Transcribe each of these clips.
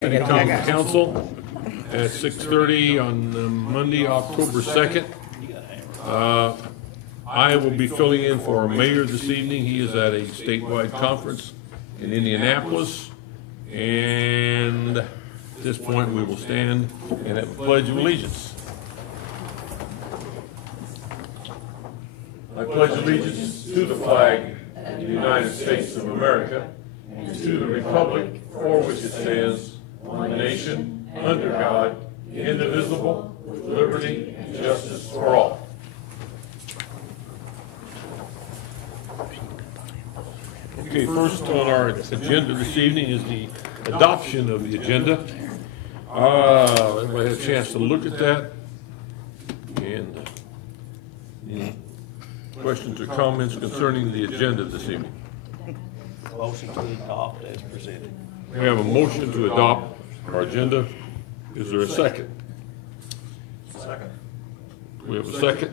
City Common Council at 6:30 on Monday, October 2nd. I will be filling in for our mayor this evening. He is at a statewide conference in Indianapolis. And at this point, we will stand and have a pledge of allegiance. I pledge allegiance to the flag of the United States of America and to the republic for which it stands, one nation, under God, indivisible, with liberty and justice for all. Okay, first on our agenda this evening is the adoption of the agenda. Everybody had a chance to look at that. And questions or comments concerning the agenda this evening? Motion to adopt as presented. We have a motion to adopt our agenda. Is there a second? Second. We have a second.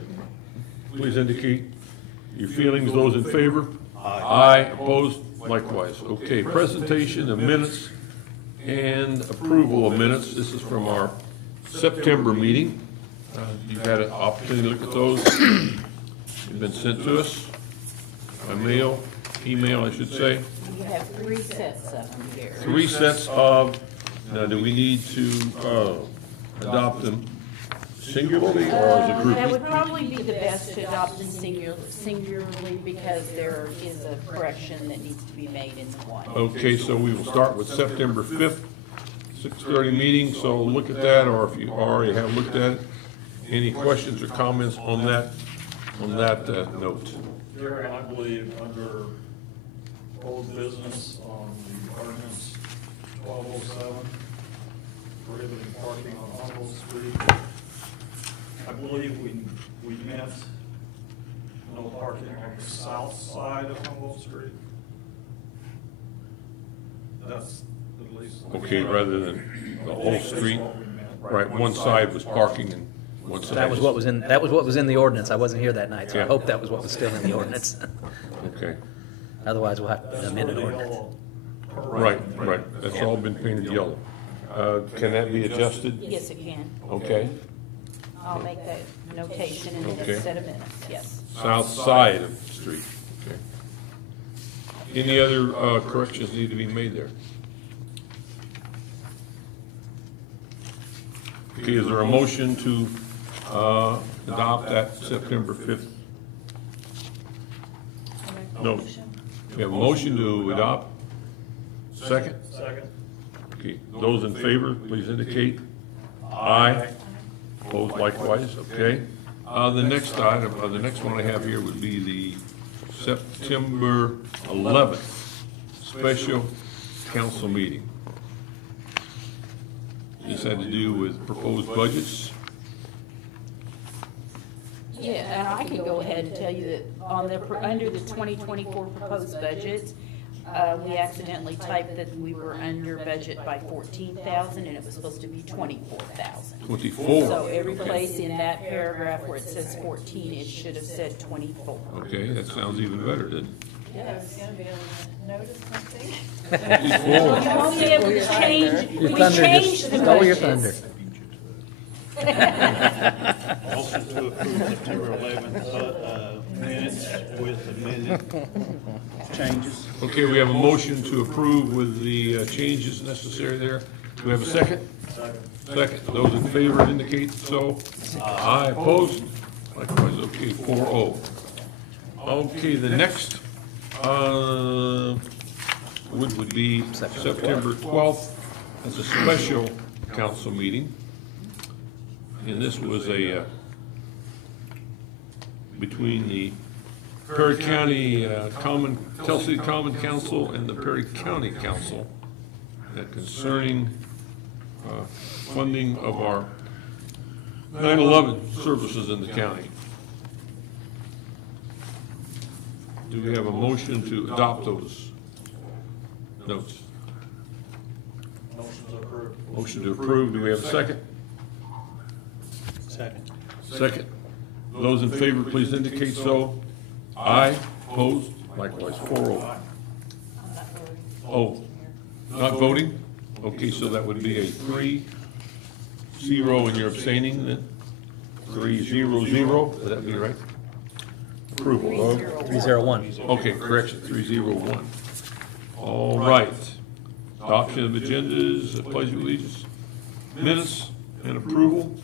Please indicate your feelings. Those in favor? Aye. Opposed? Likewise. Okay, presentation of minutes and approval of minutes. This is from our September meeting. You've had an opportunity to look at those. They've been sent to us by mail, email, I should say. You have 3 sets of them here. 3 sets of, now do we need to adopt them singularly or as a group? That would probably be the best to adopt them singularly because there is a correction that needs to be made in one. Okay, so we will start with September 5th, 6:30 meeting, so look at that, or if you already have looked at it, any questions or comments on that note? Gary, I believe under old business on the ordinance 1207, prohibiting parking on Humboldt Street, I believe we meant no parking on the south side of Humboldt Street. That's at least. Okay, rather than the whole street, right, one side was parking and one side. That was what was in the ordinance. I wasn't here that night, so I Yeah. hope that was what was still in the ordinance. Okay, Otherwise, we'll have to amend an ordinance. right, that's all been painted yellow. Can that be adjusted? Yes, it can. Okay, I'll make that notation in the Okay. next set of minutes, yes. south side of the street, okay. Any other corrections need to be made there? Okay, is there a motion to adopt that September 5th? No. We have a motion to adopt. Second? Second. Okay, those in favor, please indicate. Aye. Opposed likewise, okay. The next item, the next one I have here would be the September 11th special council meeting. This had to do with proposed budgets. Yeah, and I can go ahead and tell you that on the, under the 2024 proposed budget, we accidentally typed that we were under budget by 14,000 and it was supposed to be 24,000. 24. So every place in that paragraph where it says 14, it should have said 24. Okay, that sounds even better, doesn't it? Yes, gonna be able to notice something. You won't be able to change, Your we thunder changed just the stole your thunder. budgets. Motion to approve September 11th minutes with amended changes. Okay, we have a motion to approve with the changes necessary there. Do we have a second? Second. Those in favor indicate so. Aye. Opposed? Likewise, okay, 4-0. Okay, the next would be September 12th. That's a special council meeting. And this was between the Perry County Tell City Common Council and the Perry County Council concerning funding of our 9/11 services in the county. Do we have a motion to adopt those notes? Motion to approve. Motion to approve. Do we have a second? Second. Second. Those in favor, please indicate so. Aye. Opposed? Likewise, 4-0. Oh, not voting? Okay, so that would be a 3-0, and you're abstaining then? 3-0-0, would that be right? Approval of? 301. Okay, correction, 301. All right. Adoption of agendas, pledge of allegiance, minutes, and approval.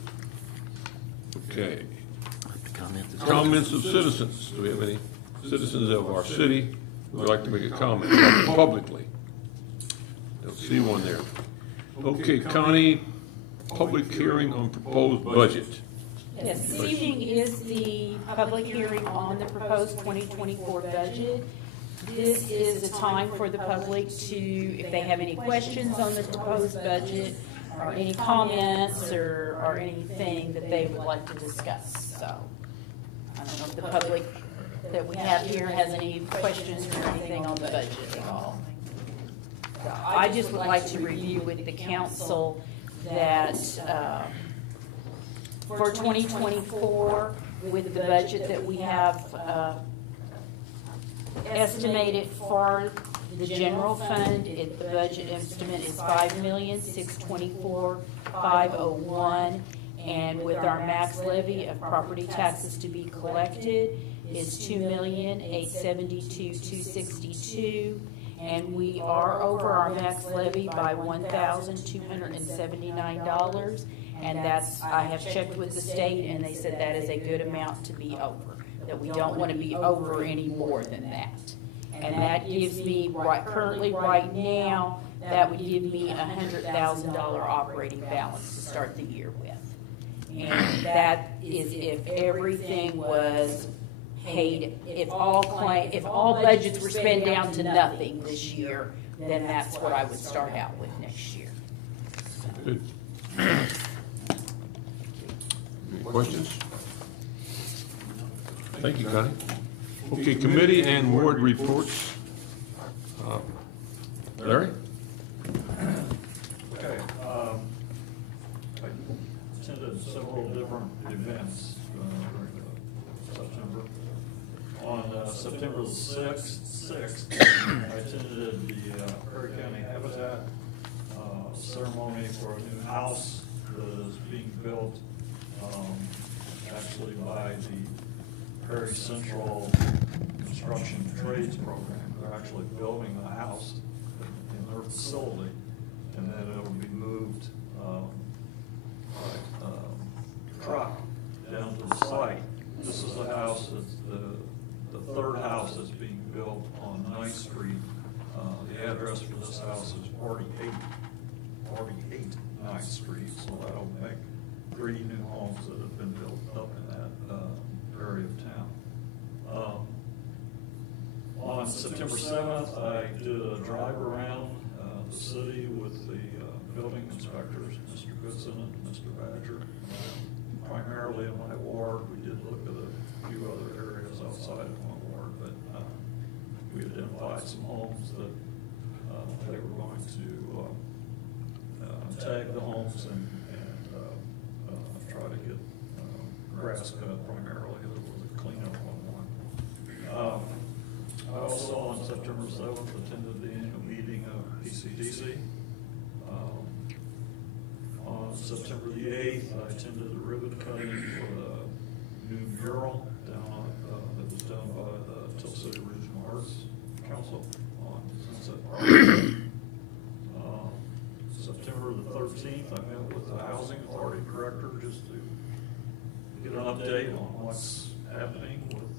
Okay. Comments of citizens. Do we have any citizens of our city who would like to make a comment publicly? Don't see one there. Okay, Connie, public hearing on proposed budget. Yes, this evening is the public hearing on the proposed 2024 budget. This is a time for the public to, if they have any questions on the proposed budget, or any comments, or anything that they would like to discuss. So, I don't know if the public that we have here has any questions or anything on the budget at all. So I just would like to review with the council that, for 2024, with the budget that we have estimated for the general fund, the budget estimate is $5,624,501, and with our max levy of property taxes to be collected is $2,872,262, and we are over our max levy by $1,279. And that's, I have checked with the state, and they said that is a good amount to be over, that we don't want to be over any more than that. And that gives me, currently right now, that would give me a $100,000 operating balance to start the year with. And that is if everything was paid, if all budgets were spent down to nothing this year, then that's what I would start out with next year. Good. Any questions? Thank you, Connie. Okay, committee and ward reports. Larry? Okay, I attended several different events during September. On September the 6th, I attended the Perry County Habitat ceremony for a new house that is being built actually by the Perry Central Construction Trades Program. They're actually building a house in their facility, and then it'll be moved by truck down to the site. This is the house that's the third house that's being built on 9th Street. The address for this house is 48 9th Street, so that'll make 3 new homes that have been built up in that area of town. On September 7th, I did a drive around the city with the building inspectors, Mr. Goodson and Mr. Badger. Primarily in my ward, we did look at a few other areas outside of my ward, but we identified some homes that they were going to tag the homes and try to get grass cut primarily. There was a cleanup on one. I also on September 7th attended the annual meeting of PCDC. On September the 8th, I attended the ribbon cutting for the new mural down that was done by the Tell City Regional Arts Council on Sunset Park. September the 13th, I met with the Housing Authority Director just to get an update on what's happening with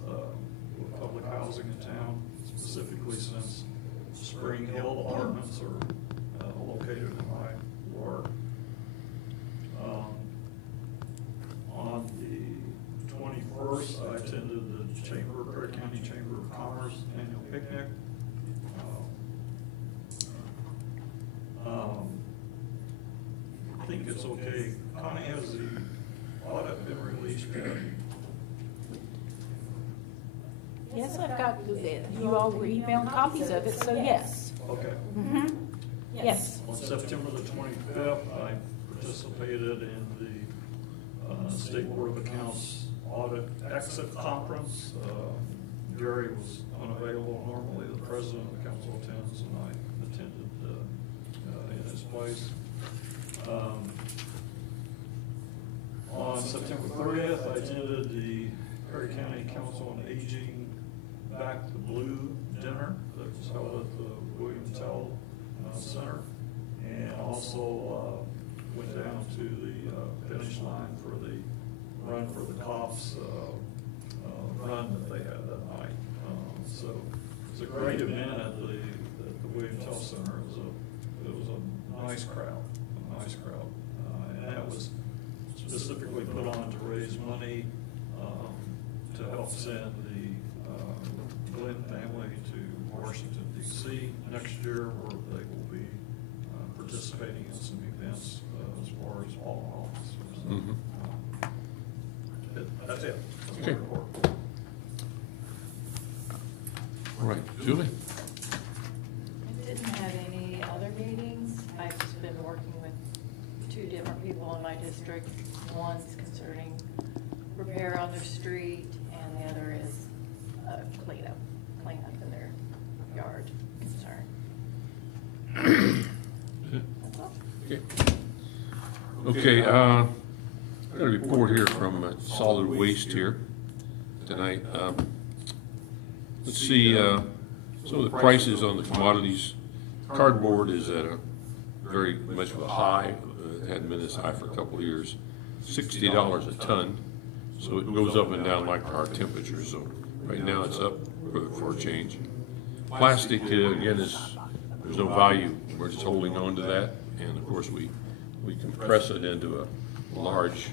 public housing in town, specifically since Spring Hill Apartments are located in my ward. On the 21st, I attended the Perry County Chamber of Commerce annual picnic. I think it's okay. Connie, has the audit been released yet? Yes, I've got, you all were emailing copies of it, so yes. Okay. Mm-hmm. Yes. On September the 25th, I participated in the State Board of Accounts Audit Exit Conference. Jerry was unavailable. Normally, the president of the council attends, and I attended in in his place. On September 30th, I attended the Perry County Council on Aging Back to Blue dinner that was held at the William Tell Center, and also went down to the finish line for the Run for the Cops run that they had that night. So it was a great event at the William Tell Center. It was a nice crowd, and that was specifically put on to raise money to help send the Glenn family to Washington, D.C. next year, where they will be participating in some events as far as all officers. Mhm. That's it. That's my Okay. report. All right, Julie? I didn't have any other meetings. I've just been working with two different people in my district. One's concerning repair on their street, and the other is cleanup in their yard concern. That's all. Okay. Okay, I got a report here from Solid Waste here tonight. Let's see, some of the prices on the commodities. Cardboard is at a very much of a high, it hadn't been this high for a couple of years, $60 a ton. So it goes up and down like our temperature, so right now it's up for a change. Plastic, again, there's no value, we're just holding on to that, and of course we compress it into a large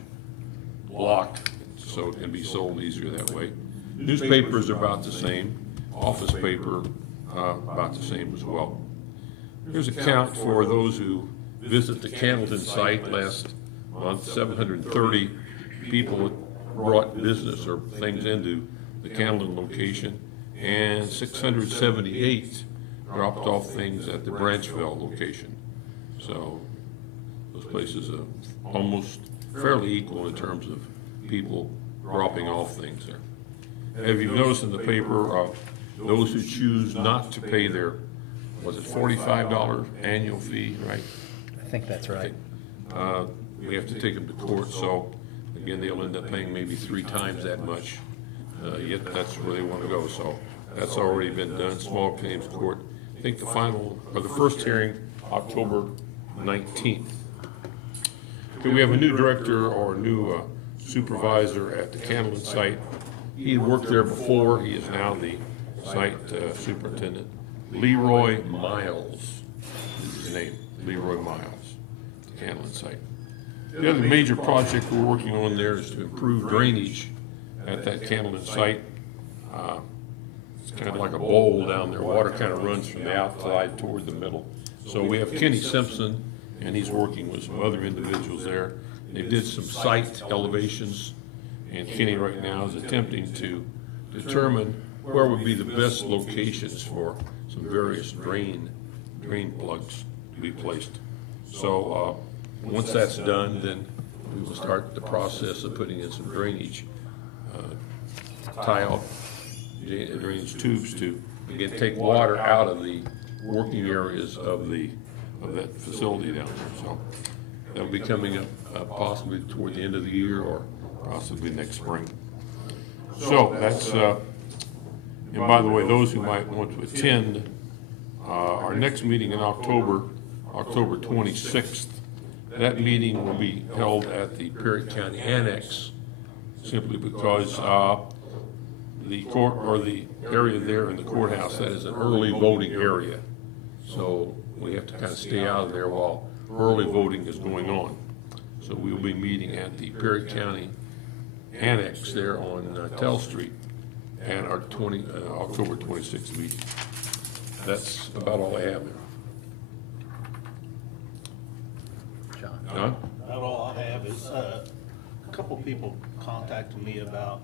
block so it can be sold easier that way. Newspapers are about the same, office paper about the same as well. Here's a count for those who visit the Candleton site last month. 730 people brought business or things into the Candleton location, and 678 dropped off things at the Branchville location. So those places are almost fairly equal in terms of people dropping off things there. Have you noticed in the paper, those who choose not to pay their, was it $45 annual fee, right? I think that's right. We have to take them to court, so again, they'll end up paying maybe 3 times that much, yet that's where they want to go. So that's already been done, small claims court. I think the final, or the first hearing, October 19th. Okay, we have a new director or new supervisor at the Candleton site. He had worked there before, he is now the site superintendent. Leroy Miles is his name, Leroy Miles, the Candleton site. The other major project we're working on there is to improve drainage at that Candleton site. It's kind of like a bowl down there. Water kind of runs from the outside toward the middle. So we have Kenny Simpson, and he's working with some other individuals there. They did some site elevations, and Kenny right now is attempting to determine where would be the best locations for some various drain plugs to be placed. So once that's done, then we will start the process of putting in some drainage, tie out drainage tubes to, again, take water out of the working areas of that facility down there. So that'll be coming up possibly toward the end of the year or possibly next spring. So that's, and by the way, those who might want to attend our next meeting in October 26th, that meeting will be held at the Perry County Annex, simply because the court, or the area there in the courthouse, that is an early voting area. So we have to kind of stay out of there while early voting is going on. So we will be meeting at the Perry County Annex there on Tell Street and our October 26th meeting. That's about all I have there. John? John? About all I have is, a couple people contacted me about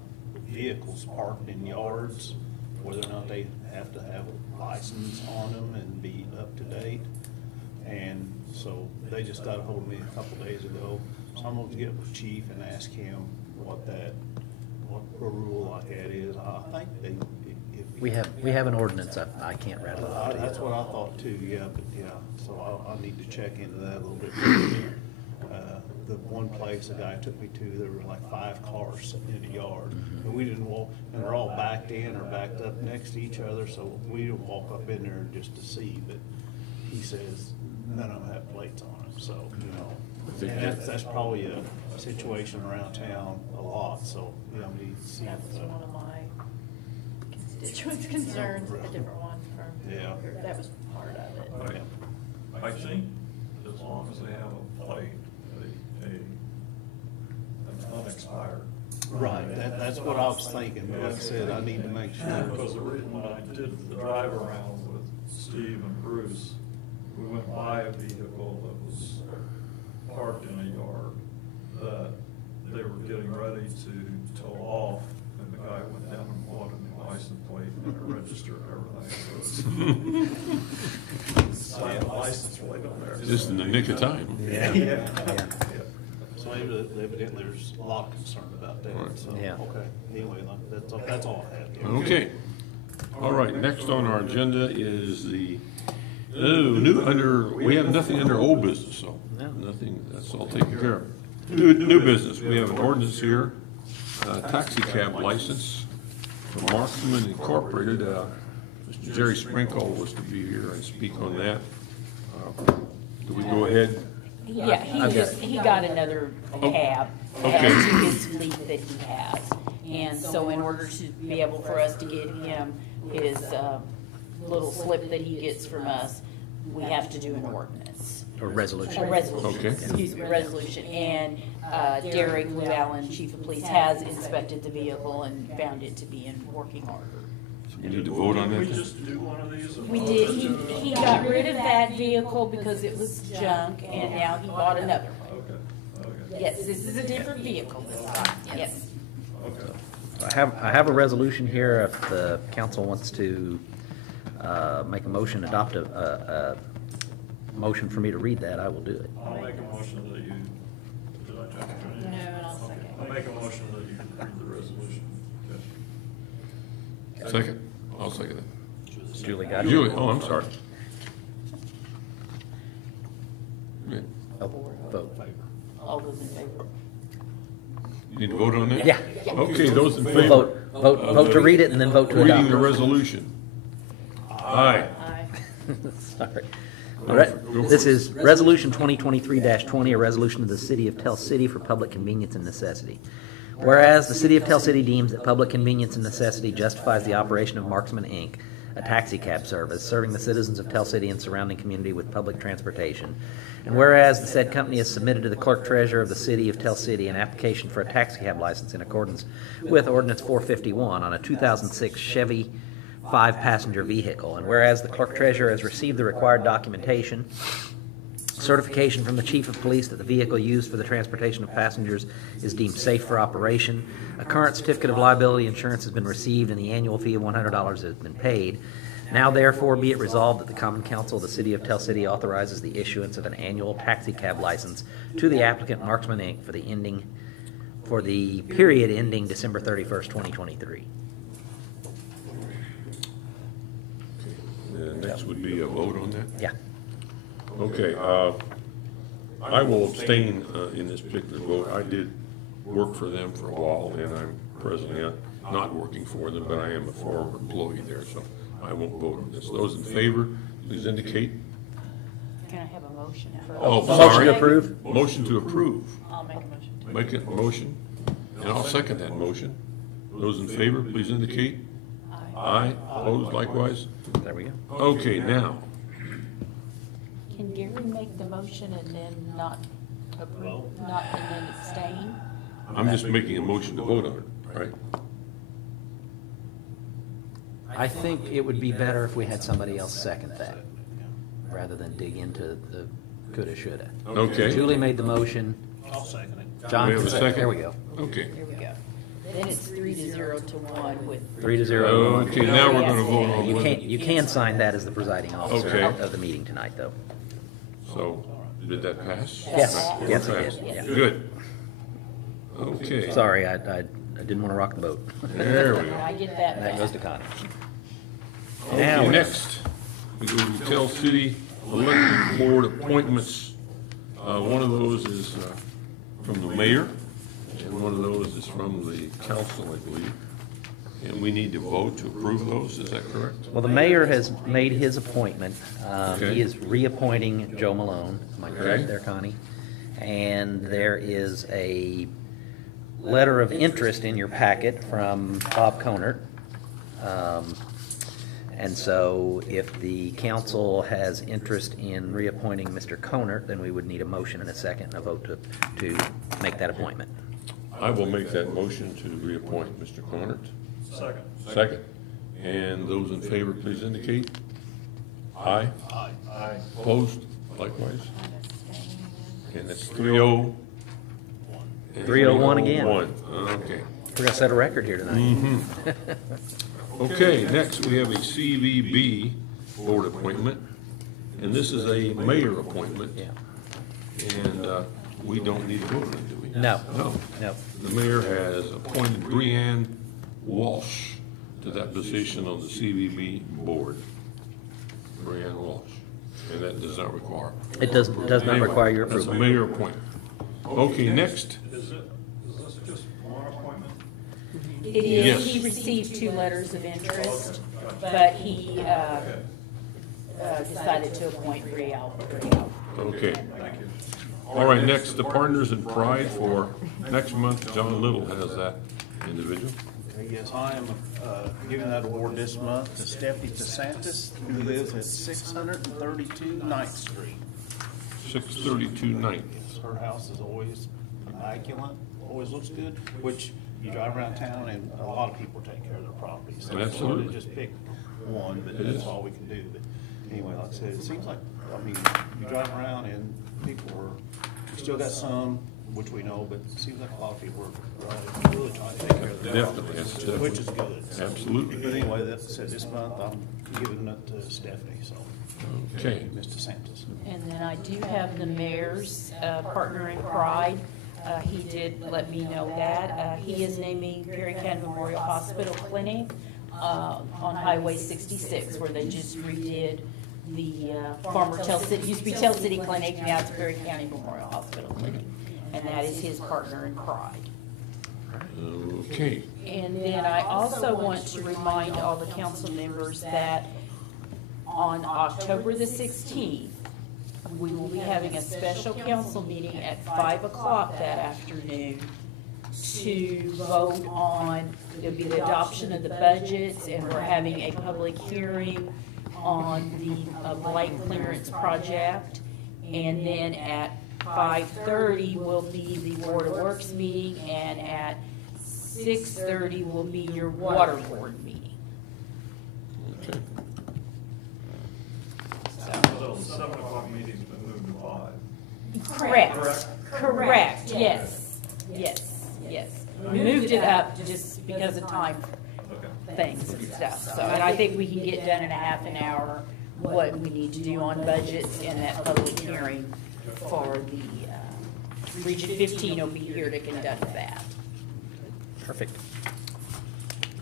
vehicles parked in yards, whether or not they have to have a license on them and be up to date. And so they just got a hold of me a couple days ago. So I'm gonna get with Chief and ask him what rule like that is. I think We have an ordinance, I can't rattle it off to you. That's what I thought too, yeah, but yeah, so I'll need to check into that a little bit. The one place a guy took me to, there were like 5 cars sitting in the yard. And we didn't walk, and they're all backed in or backed up next to each other, so we didn't walk up in there just to see, but he says none of them have plates on them, so, you know. And that's probably a situation around town a lot, so, you know, we need to see. That was one of my constituents' concerns, a different one from, Yeah. that was part of it. I think as long as they have a plate, an unexpired. Right, that's what I was thinking, but like I said, I need to make sure. Because the reason when I did the drive around with Steve and Bruce, we went by a vehicle that was parked in a yard that they were getting ready to tow off, and the guy went down and bought a new license plate and a register and everything. So signed the license plate on there. Just in the nick of time. Yeah. So evidently there's a lot of concern about that, so, Yeah. okay, anyway, that's all I have. Okay. All right, next on our agenda is the, we have nothing under old business, so No. nothing, that's all taken care of. New business, we have an ordinance here, taxi cab license for Marksman Incorporated. Mr. Jerry Sprinkle was to be here and speak on that. Do we go ahead? Yeah, he got another cab, Okay. to his fleet that he has. And so in order to be able for us to get him his, little slip that he gets from us, we have to do an ordinance. Or resolution. A resolution, Okay. excuse me, a resolution. And, Derek Llewellyn, Chief of Police, has inspected the vehicle and found it to be in working order. We need to vote on Did we that? just do one of these? We did, he got rid of that vehicle because it was junk, and now he bought another one. Okay. Yes, this is a different vehicle this time, yes. Okay. I have a resolution here. If the council wants to make a motion, adopt a motion for me to read that, I will do it. I'll make a motion that you, did I jump in? No, and I'll second. I'll make a motion that you read the resolution. Okay. Second? I'll second it. Julie got it? Julie, oh, I'm sorry. Yeah. Oh, vote. All those in favor? You need to vote on that? Yeah. Okay, those in We'll favor? vote to read it and then vote to Reading the adopt. resolution. Aye. Aye. Sorry. All right. This is Resolution 2023-20, a resolution of the City of Tell City for public convenience and necessity. Whereas the City of Tell City deems that public convenience and necessity justifies the operation of Marksman, Inc., a taxi cab service serving the citizens of Tell City and surrounding community with public transportation. And whereas the said company has submitted to the clerk treasurer of the City of Tell City an application for a taxi cab license in accordance with Ordinance 451 on a 2006 Chevy 5-passenger vehicle. And whereas the clerk treasurer has received the required documentation, certification from the chief of police that the vehicle used for the transportation of passengers is deemed safe for operation, a current certificate of liability insurance has been received, and the annual fee of $100 has been paid. Now therefore be it resolved that the Common Council of the City of Tell City authorizes the issuance of an annual taxi cab license to the applicant Marksman Inc. for the period ending December 31st, 2023. Next would be a vote on that? Yeah. Okay, I will abstain in this particular vote. I did work for them for a while, and I'm presently not working for them, but I am a former employee there, so I won't vote on this. Those in favor, please indicate. Can I have a motion for? Oh, Motion sorry. to approve? Motion to approve. I'll make a motion to. Make it a motion, and I'll second that motion. Those in favor, please indicate. Aye. Opposed likewise? There we go. Okay, now, Can Gary make the motion and then not approve, not, and then abstain? I'm just making a motion to vote on it, right? I think it would be better if we had somebody else second that, rather than dig into the coulda, shoulda. Okay. Julie made the motion. I'll second it. John, We have a second? there we go. Okay. Here we go. Then it's 3-0 to 1 with. 3-0. Okay, now we're gonna vote on You whether, can sign that as the presiding officer Okay. of the meeting tonight, though. so, did that pass? Yes. It Yes, it passed. did, yeah. Good. Okay. Sorry, I didn't want to rock the boat. There we go. I get that And that goes back. to Connie. Now Okay, we're- next, we go to Tell City Electric Board appointments. One of those is from the mayor, and one of those is from the council, I believe. And we need to vote to approve those, is that correct? Well, the mayor has made his appointment. Okay. He is reappointing Joe Malone. Am I Okay. correct there, Connie? And there is a letter of interest in your packet from Bob Conert. And so if the council has interest in reappointing Mr. Conert, then we would need a motion and a second and a vote to make that appointment. I will make that motion to reappoint Mr. Conert. Second. Second. And those in favor, please indicate. Aye. Aye. Opposed? Likewise. And that's 3-0. 301 again. 301. Okay. We're gonna set a record here tonight. Okay, next we have a CVB board appointment, and this is a mayor appointment. Yeah. And we don't need to vote on it, do we? No. No. No. The mayor has appointed Breanne Walsh to that position on the CVB board. Breanne Walsh, and that does not require. It does not require your That's a approval. mayor appointment. Okay, next. Is this just one appointment? It Yes. is, he received 2 letters of interest, but he decided to appoint Brielle. Okay. All right, next, the Partners in Pride for next month. John Little has that individual. Yes, I am giving that award this month to Stephanie DeSantis, who lives at 632 9th Street. 632 9th. Yes, her house is always immaculate, always looks good, which you drive around town and a lot of people take care of their properties. So it's hard Absolutely. to just pick one, but It that's is. all we can do. But anyway, like I said, it seems like, I mean, you drive around and people are, we still got some, which we know, but it seems like a lot of people are really trying to take care of their Definitely, properties, that's which is good. Absolutely. But anyway, that's said, this month I'm giving it to Stephanie, so. Okay. Ms. DeSantis. And then I do have the mayor's partner in pride. He did let me know that. He is naming Perry County Memorial Hospital Clinic on Highway 66, where they just redid the former Tell City, used to be Tell City Clinic, now it's Perry County Memorial Hospital Clinic. And that is his partner in pride. Okay. And then I also want to remind all the council members that on October the 16th, we will be having a special council meeting at 5 o'clock that afternoon to vote on, it'll be the adoption of the budgets, and we're having a public hearing on the blight clearance project. And then at 5:30 will be the Board of Works meeting, and at 6:30 will be your water board meeting. Okay. So 7 o'clock meeting's been moved to 5. Correct, yes, yes. We moved it up just because of time Okay. things and stuff, so, and I think we can get done in a half an hour what we need to do on budgets in that public hearing for the, Region 15 will be here to conduct that. Perfect.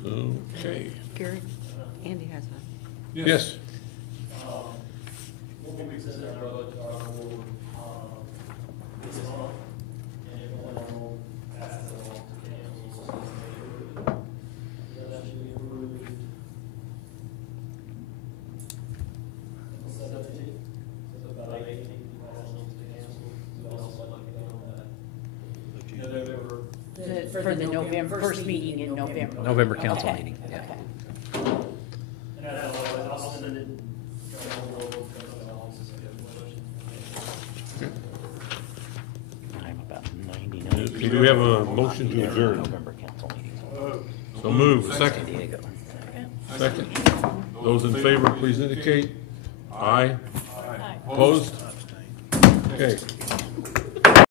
Okay. Gary, Andy has one. Yes. We'll be presenting our budget article, this month, and if we'll pass it along to council, so that should be approved. On the 17th, so about 18th, pass along to the council, we also like to go on that. November, For the November, first meeting in November. November council Okay, meeting, yeah. okay. and I'll send it, I'm about 99. Do we have a motion to adjourn? November council meeting. So move. San Second. Diego. Second. Those in favor, please indicate. Aye. Opposed? Okay.